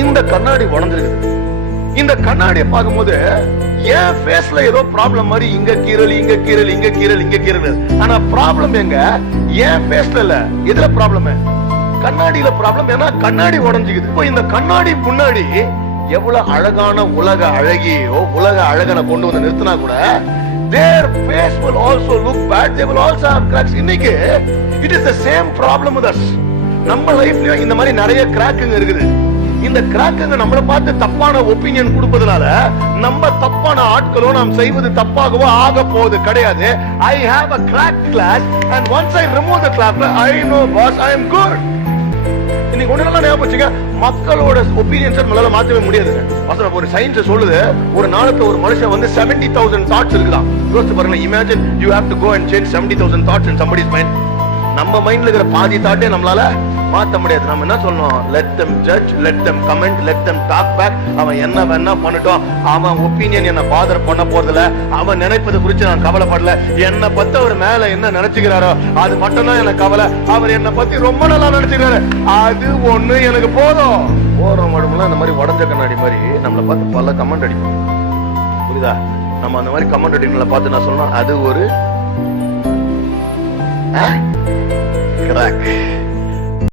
இந்த கண்ணாடி உடைஞ்சிருக்கு. இந்த கண்ணாடியை பார்க்கும்போது என் ஃபேஸ்ல ஏதோ ப்ராப்ளம் மாதிரி இங்க கீரல் இங்க கீரல் இங்க கீரல் இங்க கீரல். ஆனா ப்ராப்ளம் எங்க என் ஃபேஸ்ல இல்ல. எதுல ப்ராப்ளம்? கண்ணாடியில ப்ராப்ளம். ஏன்னா கண்ணாடி உடைஞ்சிக்குது. இப்போ இந்த கண்ணாடி முன்னாடி எவ்வளவு அழகான உலக அழகியோ உலக அழகனை கொண்டு வந்து நிறுத்தினா கூட their face will also look bad. They will also have cracks. இன்னைக்கு it is the same problem with us. நம்ம லைஃப்லயும் இந்த மாதிரி நிறைய கிராக்குங்க இருக்குது. இந்த கிராக்குங்க நம்மளை பார்த்து தப்பான ஒப்பீனியன் கொடுப்பதனால நம்ம தப்பான ஆட்களோ நாம் செய்வது தப்பாகவோ ஆக போவது கிடையாது. I have a cracked glass and once I remove the glass I know boss I am good. இன்னைக்கு ஒண்ணு நல்லா ஞாபகம் வச்சுங்க, மக்களோட ஒப்பீனியன்ஸ் நம்மளால மாற்றவே முடியாது. ஒரு சயின்ஸ் சொல்லுது, ஒரு நாளுக்கு ஒரு மனுஷன் வந்து 70,000 தாட்ஸ் இருக்குதான். யோசிச்சு பாருங்க. Imagine you have to go and change 70,000 thoughts in somebody's mind. நம்ம மைண்ட்ல இருக்கிற பாதி தாட்டே நம்மளால மாத்த முடியாது. நம்ம என்ன சொல்லணும்? let them judge, let them comment, let them talk back. அவன் என்ன வேணா பண்ணட்டும், அவன் ஒப்பீனியன் என்ன பாதர் பண்ண போறதில்ல. அவன் நினைப்பது குறித்து நான் கவலைப்படல. என்னை பத்தி அவர் மேல என்ன நினைச்சுக்கிறாரோ அது மட்டும் தான் எனக்கு கவலை. அவர் என்னை பத்தி ரொம்ப நல்லா நினைச்சுக்கிறாரு, அது ஒண்ணு எனக்கு போதும். போற மடுமெல்லாம் இந்த மாதிரி உடஞ்ச கண்ணாடி மாதிரி நம்மளை பார்த்து பல கமெண்ட் அடிப்போம். புரியுதா? நம்ம அந்த மாதிரி கமெண்ட் அடிக்கிறத பார்த்து நான் சொல்லணும், அது ஒரு கிராக்.